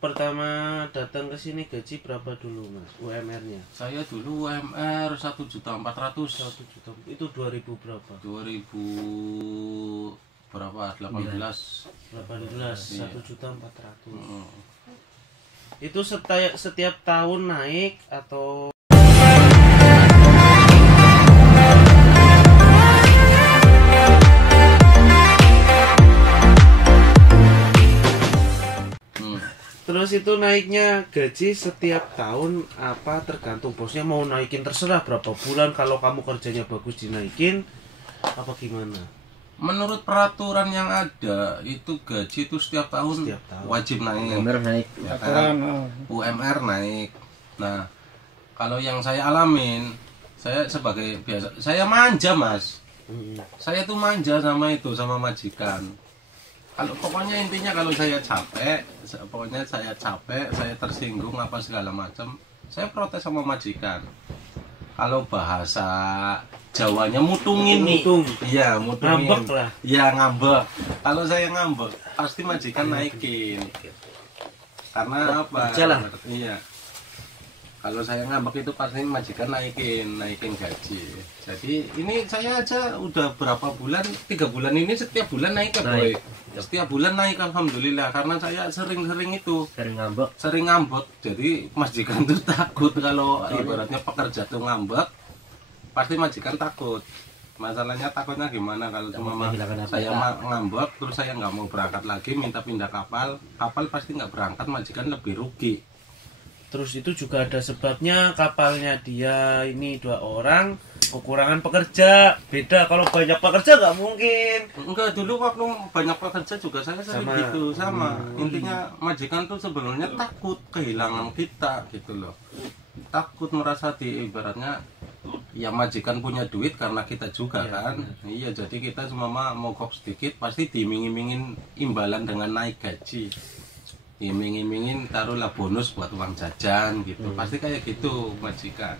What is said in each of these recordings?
pertama datang ke sini gaji berapa dulu Mas? UMR-nya? Saya dulu UMR 1.400.000. 1 juta. Itu 2000 berapa? 2000 berapa? 18. 18, 1.400.000. Heeh. Itu setiap tahun naik atau terus itu naiknya gaji setiap tahun apa tergantung bosnya mau naikin terserah berapa bulan, kalau kamu kerjanya bagus dinaikin apa gimana? Menurut peraturan yang ada itu gaji itu setiap tahun wajib naik. UMR naik. Ya kan? UMR naik. Nah, kalau yang saya alamin, saya sebagai biasa, saya manja Mas. Saya tuh manja sama itu, sama majikan. Kalau pokoknya intinya kalau saya capek, saya tersinggung apa segala macam, saya protes sama majikan. Kalau bahasa Jawanya mutungin nih. Iya, mutungin. Ngambek lah. Iya, ngambek. Kalau saya ngambek, pasti majikan naikin. Karena apa? Jalan. Iya. Kalau saya ngambek itu pasti majikan naikin gaji. Jadi ini saya aja udah berapa bulan, 3 bulan ini setiap bulan naik ya boy. Setiap bulan naik alhamdulillah, karena saya sering-sering itu. Sering ngambek. Jadi majikan tuh takut kalau ibaratnya pekerja tuh ngambek, pasti majikan takut. Masalahnya takutnya gimana kalau cuma saya ngambek terus saya nggak mau berangkat lagi, minta pindah kapal pasti nggak berangkat, majikan lebih rugi. Terus itu juga ada sebabnya, kapalnya dia ini 2 orang, kekurangan pekerja. Beda kalau banyak pekerja nggak mungkin. Enggak, dulu waktu banyak pekerja juga saya sering gitu sama. Intinya majikan tuh sebenarnya takut kehilangan kita gitu loh. Takut merasa ibaratnya ya majikan punya duit karena kita juga kan. Iya, jadi kita cuma mogok sedikit pasti diiming-imingin imbalan dengan naik gaji. Iming-imingin taruhlah bonus buat uang jajan gitu. Pasti kayak gitu majikan.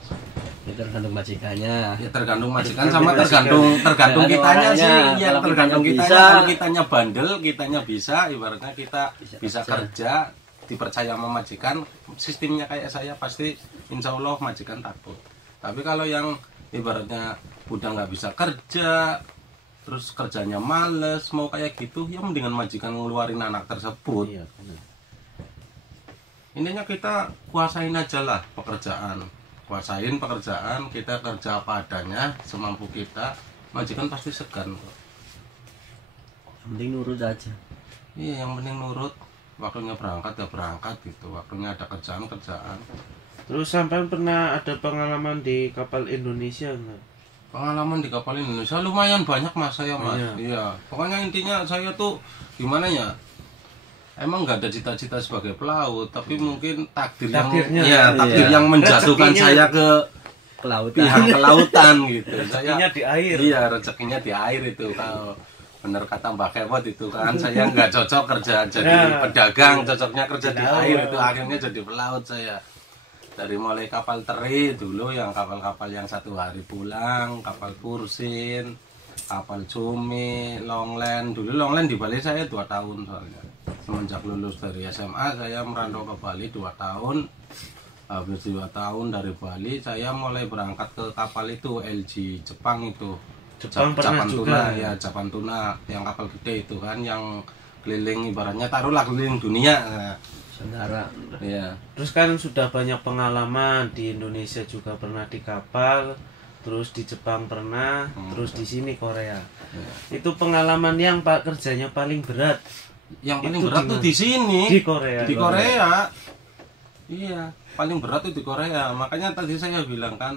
Itu tergantung majikannya. Ya tergantung majikan sama tergantung kitanya sih. Ya tergantung kitanya. Kalau kitanya bandel, kitanya bisa, ibaratnya kita bisa kerja, dipercaya sama majikan, sistemnya kayak saya pasti insya Allah majikan takut. Tapi kalau yang ibaratnya udah nggak bisa kerja, terus kerjanya males, mau kayak gitu, ya mendingan majikan ngeluarin anak tersebut. Iya, benar. Intinya kita kuasain aja lah pekerjaan, kita kerja apa adanya semampu kita, majikan pasti segan. Yang penting nurut aja. Iya, yang penting nurut, waktunya berangkat ya berangkat gitu, waktunya ada kerjaan. Terus sampai pernah ada pengalaman di kapal Indonesia enggak? Pengalaman di kapal Indonesia lumayan banyak Mas saya Mas. Iya, pokoknya intinya saya tuh gimana ya, emang nggak ada cita-cita sebagai pelaut, tapi mungkin takdir yang menjatuhkan saya ke pihak kelautan gitu. Rezekinya di air. Iya, rezekinya di air itu. Kalau bener kata Mbak Kewot itu kan, saya nggak cocok kerja jadi pedagang, cocoknya kerja di air itu, akhirnya jadi pelaut saya. Dari mulai kapal teri dulu, yang kapal-kapal yang 1 hari pulang, kapal kursin, kapal cumi, longland. Dulu longland di Bali saya 2 tahun soalnya. Semenjak lulus dari SMA saya merantau ke Bali 2 tahun. Habis 2 tahun dari Bali saya mulai berangkat ke kapal itu LG Jepang itu. Japan juga. Ya, Japan Tuna yang kapal gede itu kan, yang keliling ibaratnya taruhlah keliling dunia. Saudara. Iya. Terus kan sudah banyak pengalaman, di Indonesia juga pernah di kapal, terus di Jepang pernah, terus di sini Korea. Itu pengalaman yang kerjanya paling berat. Yang paling berat tuh di sini. Di Korea. Di Korea. Iya, paling berat tuh di Korea. Makanya tadi saya bilang kan,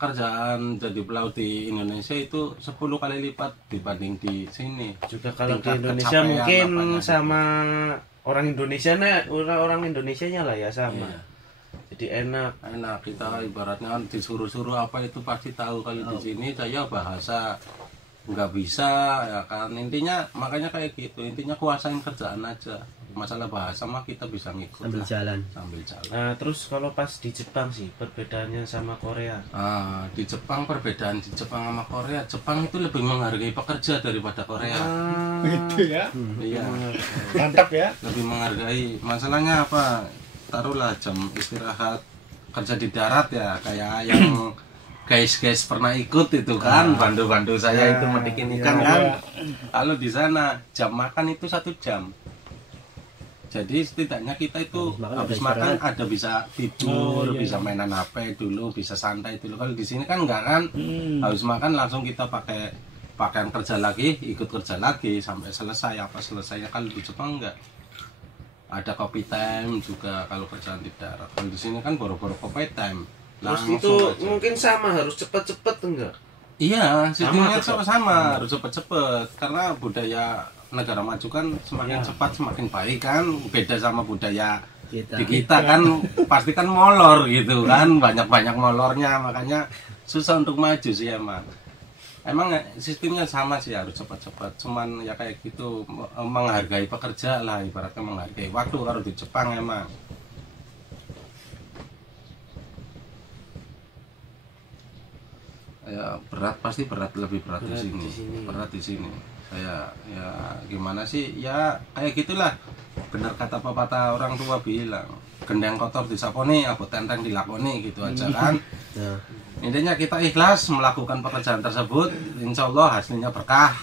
kerjaan jadi pelaut di Indonesia itu 10 kali lipat dibanding di sini. Juga kalau di Indonesia mungkin sama orang Indonesianya lah ya sama. Iya. Jadi enak kita ibaratnya disuruh-suruh apa itu pasti tahu. Kalau di sini saya bahasa nggak bisa ya kan, intinya makanya kayak gitu, intinya kuasain kerjaan aja. masalah bahasa mah kita bisa ngikut Sambil lah, jalan. sambil jalan. Nah, terus kalau pas di Jepang sih perbedaannya sama Korea. Di Jepang perbedaan di Jepang sama Korea, Jepang itu lebih menghargai pekerja daripada Korea. Gitu ya. Iya, Mantap ya. lebih menghargai. Masalahnya apa? Taruhlah jam istirahat kerja di darat ya, kayak yang guys pernah ikut itu kan, bandu-bandu saya itu metikin ikan kan. Kalau di sana jam makan itu 1 jam. Jadi setidaknya kita itu habis makan ada bisa tidur, bisa mainan HP dulu, bisa santai dulu. Kalau di sini kan enggak kan, habis makan langsung kita pakai pakaian kerja lagi, ikut kerja lagi sampai selesai. Apa selesainya? Kalau di Jepang enggak. Ada coffee time juga kalau kerjaan di darat. Kalau di sini kan boro-boro coffee time. Terus itu aja. mungkin sama harus cepet-cepet enggak? Iya, sistemnya tetap. sama harus cepet-cepet karena budaya negara maju kan semakin cepat semakin baik kan, beda sama budaya di kita kan pasti kan molor gitu kan, banyak molornya, makanya susah untuk maju sih emang sistemnya sama sih, harus cepat-cepat, cuman ya kayak gitu, menghargai pekerja lah, ibaratnya menghargai waktu. Kalau di Jepang emang ya pasti berat, lebih berat di sini. Berat di sini. Saya ya gimana sih, ya kayak gitulah, benar kata pepatah orang tua bilang, gendang kotor disaponi, abot tenteng dilakoni, gitu aja kan. Intinya kita ikhlas melakukan pekerjaan tersebut, insya Allah hasilnya berkah.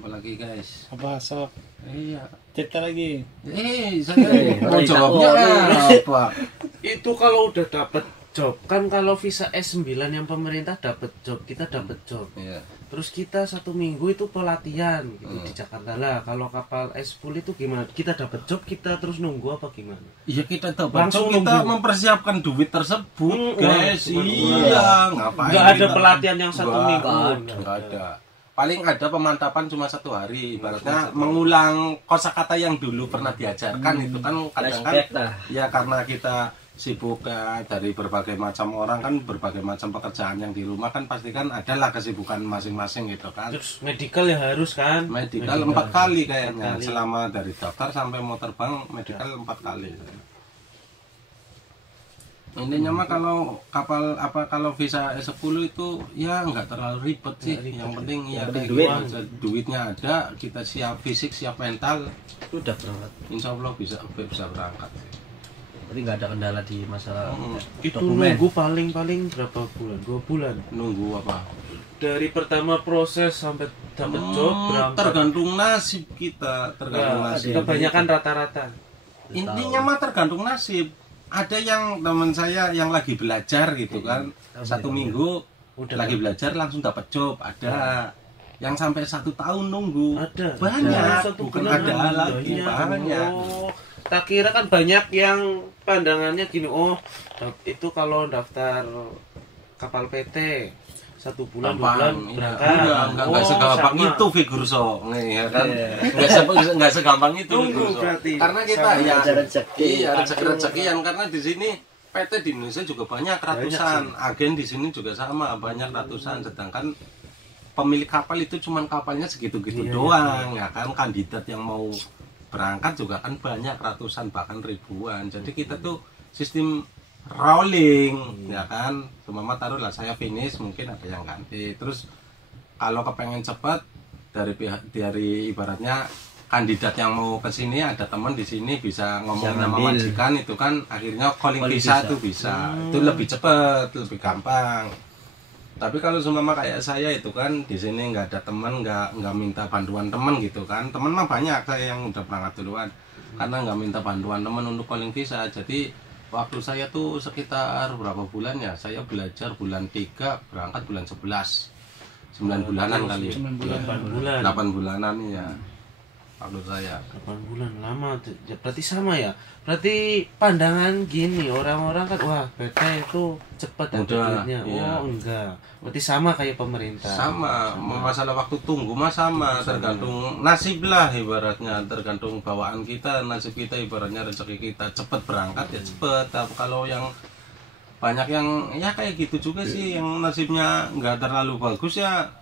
Apalagi guys, Apa sok? iya, Cerita lagi. saya mau jawabnya apa? Itu kalau udah dapet job kan, kalau visa S9 yang pemerintah dapet job, kita dapet job. Iya. Terus kita 1 minggu itu pelatihan gitu di Jakarta lah. Kalau kapal S10 itu gimana? Kita dapet job, kita terus nunggu apa gimana? Iya, kita tahu Langsung kita nunggu. mempersiapkan duit tersebut, guys. Iya, ngapain? Nggak ada kita- pelatihan yang 1 minggu. Nggak ada. Paling ada pemantapan cuma 1 hari, ibaratnya mengulang kosakata yang dulu pernah diajarkan. Itu kan kadang kan Flashback lah. ya karena kita sibuk dari berbagai macam orang kan, berbagai macam pekerjaan yang di rumah kan, pasti kan adalah kesibukan masing-masing gitu kan. Terus medical ya harus kan? Medical 4 kali kayaknya, 4 kali. selama dari daftar sampai mau terbang medical 4 kali. Intinya mah kalau kapal kalau visa S10 itu ya nggak terlalu ribet sih. Yang penting ya kayak duit. gitu aja. Duitnya ada, kita siap fisik, siap mental, Udah berangkat. insya Allah bisa berangkat. Tapi nggak ada kendala di masalah Itu dokumen. nunggu paling berapa bulan? 2 bulan. Nunggu apa? Dari pertama proses sampai dapat job berangkat. Tergantung nasib kita, tergantung Nah, nasib. kebanyakan rata-rata. Intinya mah tergantung nasib. Ada yang teman saya yang lagi belajar gitu kan, 1 minggu Udah lagi belajar langsung dapat job. Ada yang sampai 1 tahun nunggu. Ada. Banyak, 1 bukan bulan ada lagi, banyak. Oh, tak kira kan banyak yang pandangannya gini, itu kalau daftar kapal PT 1 bulan 2 bulan berangkat. Enggak segampang sama. itu figur so, ya kan? Enggak segampang itu Tunggu figur so. berarti. Karena kita Sama ya ada rezeki. Iya, rezeki yang karena di sini PT di Indonesia juga banyak ratusan, agen di sini juga sama banyak ratusan, sedangkan pemilik kapal itu cuman kapalnya segitu-gitu doang, ya kan? Kandidat yang mau berangkat juga kan banyak ratusan bahkan ribuan. Jadi kita tuh sistem rolling, ya kan? Cuma taruhlah saya finish, mungkin ada yang ganti. Terus kalau kepengen cepat dari ibaratnya kandidat yang mau ke sini, ada teman di sini bisa ngomong sama majikan, itu kan akhirnya calling visa itu bisa. Itu lebih cepat, lebih gampang. Tapi kalau seumpama kayak saya itu kan di sini nggak ada teman, nggak minta bantuan teman gitu kan. Teman mah banyak saya yang udah berangkat duluan, karena nggak minta bantuan teman untuk calling visa. Jadi waktu saya tuh sekitar berapa bulan ya? Saya belajar bulan 3, berangkat bulan 11. 9 bulanan kali. 8 bulan. 8 bulanan ya. Waktu saya. 8 bulan lama tuh. Ya, berarti sama ya. Berarti pandangan gini, orang-orang kan wah PT itu cepat dapat Mudah, duitnya. iya. Oh, enggak. Berarti sama kayak pemerintah. Sama, masalah waktu tunggu mah sama, tergantung nasib lah ibaratnya, tergantung bawaan kita, nasib kita ibaratnya rezeki kita, cepet berangkat ya cepet. Tapi kalau yang banyak yang ya kayak gitu juga sih, yang nasibnya nggak terlalu bagus ya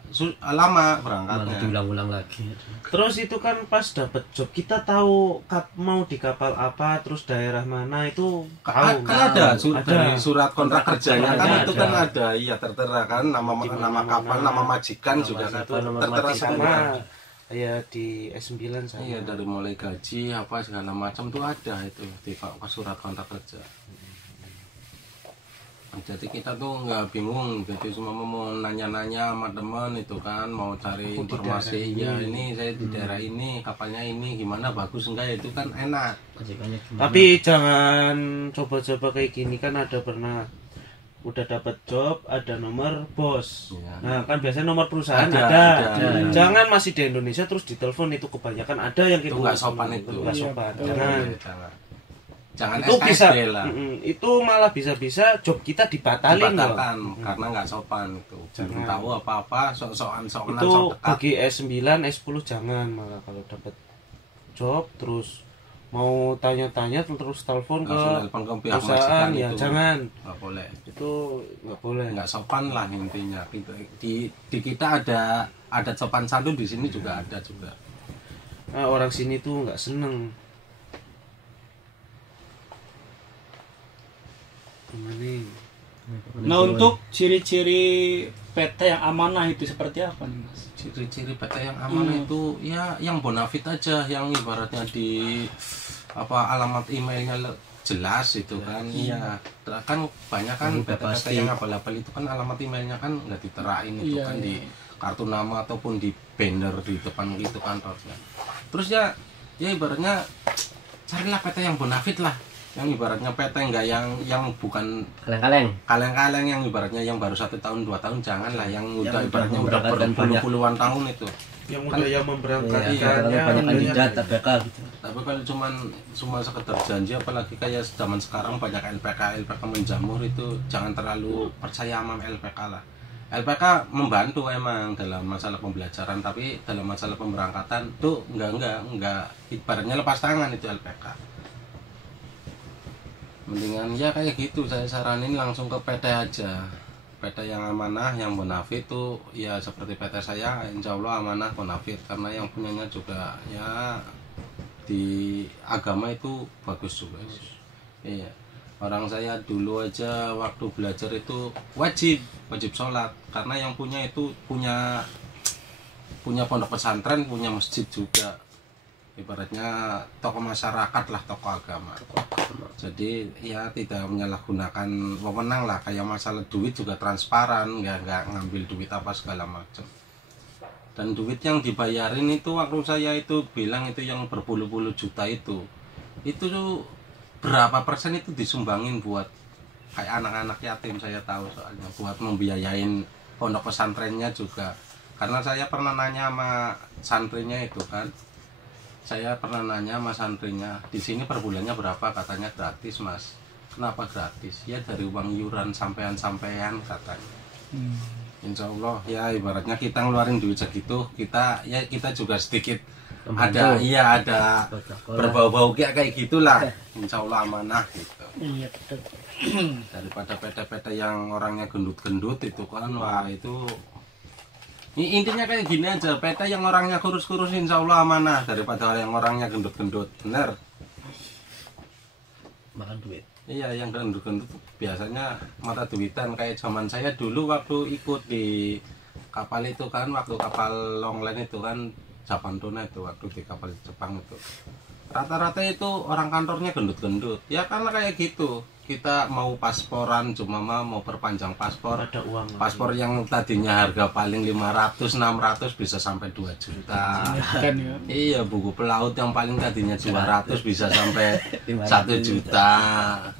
lama malah berangkatnya. diulang-ulang lagi. Terus itu kan pas dapet job kita tahu mau di kapal apa, terus daerah mana itu tahu. Kan ada Ada. dari surat kontrak kerjanya kan Ada, itu kan ada, iya tertera kan nama kapal, nama majikan juga kan itu nomor tertera majikan semua. ya di S9 sana. Iya, dari mulai gaji apa segala macam tuh ada itu di surat kontrak kerja. Jadi kita tuh nggak bingung, jadi cuma mau nanya-nanya sama teman itu kan, mau cari informasi. Iya, ini saya di daerah ini, kapalnya ini gimana, bagus enggak ya, itu kan enak. Majikannya gimana? Tapi jangan coba-coba kayak gini, kan ada pernah udah dapat job, ada nomor bos. Iya. Nah, kan biasanya nomor perusahaan Ada. ada. Jangan masih di Indonesia terus ditelepon, itu kebanyakan ada yang Itu gitu. nggak sopan itu. Nggak sopan. Iya, Jangan. Jangan Itu bisa SKSD lah. itu malah bisa-bisa job kita dibatalin loh. Dibatalkan karena nggak sopan itu. Jangan tahu apa-apa, sok-sokan Itu sok dekat. bagi S9, S10 jangan, malah kalau dapat job terus mau tanya-tanya terus telepon ke Langsung telepon ke pihak perusahaan, majikan ya itu. jangan. Nggak boleh. Itu nggak boleh. Nggak sopan lah intinya. Di kita ada sopan santun, di sini juga ada juga. Nah, orang sini tuh nggak seneng. Gimana? Nah, untuk ciri-ciri PT yang amanah itu seperti apa nih, Mas? Ciri-ciri PT yang aman itu ya yang bonafit aja, yang ibaratnya di alamat emailnya jelas itu kan. Iya, kan banyak kan PT-PT yang abal-abal itu kan alamat emailnya kan nggak diterain itu Iya, kan iya. di kartu nama ataupun di banner di depan itu kantornya. Terus ya ibaratnya carilah PT yang bonafit lah, yang ibaratnya PT enggak yang bukan kaleng-kaleng, yang ibaratnya yang baru 1 tahun 2 tahun, jangan lah yang udah ibaratnya udah berpuluh-puluhan tahun itu. Yang udah yang memberangkatkan banyak kandidat TBK gitu. Tapi kalau cuma sekedar janji, apalagi kayak zaman sekarang banyak LPK menjamur, itu jangan terlalu percaya sama LPK lah. LPK membantu emang dalam masalah pembelajaran, tapi dalam masalah pemberangkatan tuh enggak ibaratnya lepas tangan itu LPK. Mendingan ya kayak gitu, saya saranin langsung ke PT aja. PT yang amanah, yang bonafit itu ya seperti PT saya, insya Allah amanah bonafit, karena yang punyanya juga ya di agama itu bagus juga. Iya, orang saya dulu aja waktu belajar itu wajib sholat, karena yang punya itu punya pondok pesantren, punya masjid juga, ibaratnya tokoh masyarakat lah, tokoh agama. Jadi ya tidak menyalahgunakan wewenang lah, kayak masalah duit juga transparan, nggak ngambil duit apa segala macam. Dan duit yang dibayarin itu waktu saya itu bilang itu yang berpuluh-puluh juta itu tuh berapa persen itu disumbangin buat kayak anak-anak yatim, saya tahu soalnya, buat membiayain pondok pesantrennya juga. Karena saya pernah nanya sama santrinya itu kan, saya pernah nanya sama santrinya, di sini per bulannya berapa? Katanya gratis, Mas. Kenapa gratis? Ya dari uang iuran sampean-sampean katanya. Insya Allah ya ibaratnya kita ngeluarin duit segitu, kita juga sedikit ada berbau-bau kayak gitulah. Insya Allah amanah gitu. Iya, betul. Daripada PT-PT yang orangnya gendut-gendut itu kan, wah itu intinya kayak gini aja, PT yang orangnya kurus-kurus insya Allah amanah, daripada yang orangnya gendut-gendut. Bener, Makan duit. iya, yang gendut-gendut biasanya mata duitan. Kayak zaman saya dulu waktu ikut di kapal itu kan, waktu kapal longline itu kan, Japan Tuna itu, waktu di kapal Jepang itu, rata-rata itu orang kantornya gendut-gendut. Ya karena kayak gitu, kita mau pasporan, cuma mau perpanjang paspor, Ada uang. paspor yang tadinya harga paling 500-600 bisa sampai 2 juta. Kan ya. Iya, buku pelaut yang paling tadinya 200 bisa sampai 1 juta.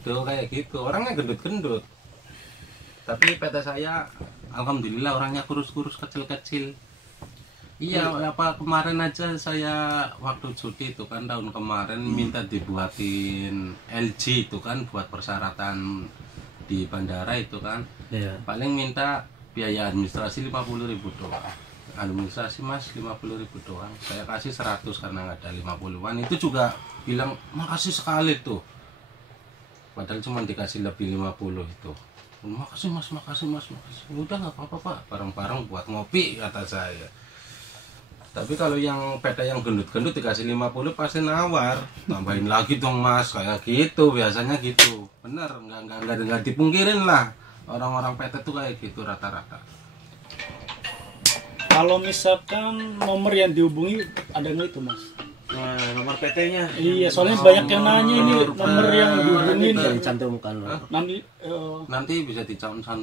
Tuh kayak gitu, orangnya gendut-gendut. Tapi PT saya alhamdulillah orangnya kurus-kurus, kecil-kecil. Iya, apa kemarin aja saya waktu cuti itu kan tahun kemarin minta dibuatin LG itu kan buat persyaratan di bandara itu kan. Iya. Paling minta biaya administrasi 50.000 doang. Administrasi Mas 50.000 doang. Saya kasih 100 karena nggak ada 50-an. Itu juga bilang makasih sekali tuh. padahal cuma dikasih lebih 50 itu. Makasih mas. Udah nggak apa-apa pak, bareng-bareng buat ngopi kata saya. Tapi kalau yang peta yang gendut-gendut dikasih 50 pasti nawar, tambahin lagi dong mas, kayak gitu biasanya gitu. Bener, nggak dipungkirin lah, orang-orang peta tuh kayak gitu rata-rata. Kalau misalkan nomor yang dihubungi ada nggak itu mas? Nah, nomor PT-nya. Iya, soalnya banyak yang nanya ini nomor yang dihubungin. Bisa dicantumkan. Nanti bisa dicantumkan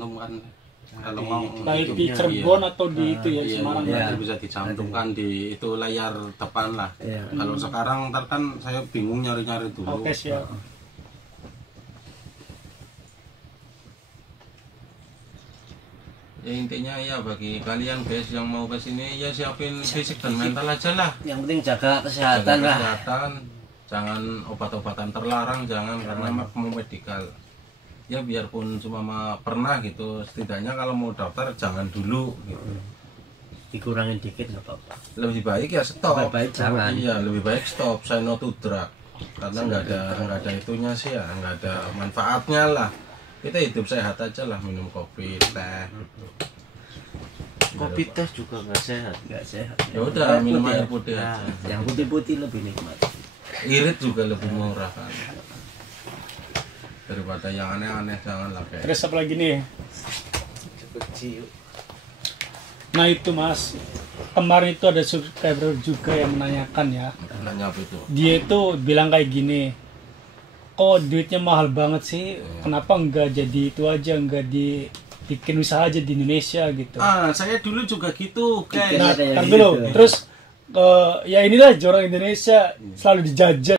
kalau mau. Baik di Cirebon atau di itu ya, Iya, Semarang. nanti bisa dicantumkan di itu layar depan lah. Iya. Kalau sekarang ntar kan saya bingung nyari-nyari dulu. Oke siap. Ya intinya ya bagi kalian guys yang mau ke sini ya siapin fisik dan mental aja lah. Yang penting jaga kesehatan Jaga lah. kesehatan, jangan obat-obatan terlarang, jangan karena mau medikal. Ya biarpun cuma pernah gitu, setidaknya kalau mau daftar jangan dulu gitu. Dikurangin dikit nggak apa-apa. Lebih baik ya stop. Lebih baik jangan. Iya, lebih baik stop. Say no to drug. Karena nggak ada itunya sih ya, nggak ada manfaatnya lah. Kita hidup sehat aja lah, minum kopi, teh. Kopi teh juga nggak sehat. Nggak sehat. Ya udah minum Putih. air putih aja. Yang putih-putih lebih nikmat. Irit juga lebih murah kan. Daripada yang aneh-aneh janganlah kayak. Terus apa lagi nih? Kecil. Nah itu mas, kemarin itu ada subscriber juga yang menanyakan ya. Nanya apa itu? Dia itu bilang kayak gini, kok duitnya mahal banget sih, kenapa nggak jadi itu aja, nggak dibikin usaha aja di Indonesia gitu. Saya dulu juga gitu, guys. Nah, Ada yang tar dulu. gitu. Terus ya inilah orang Indonesia selalu dijajah.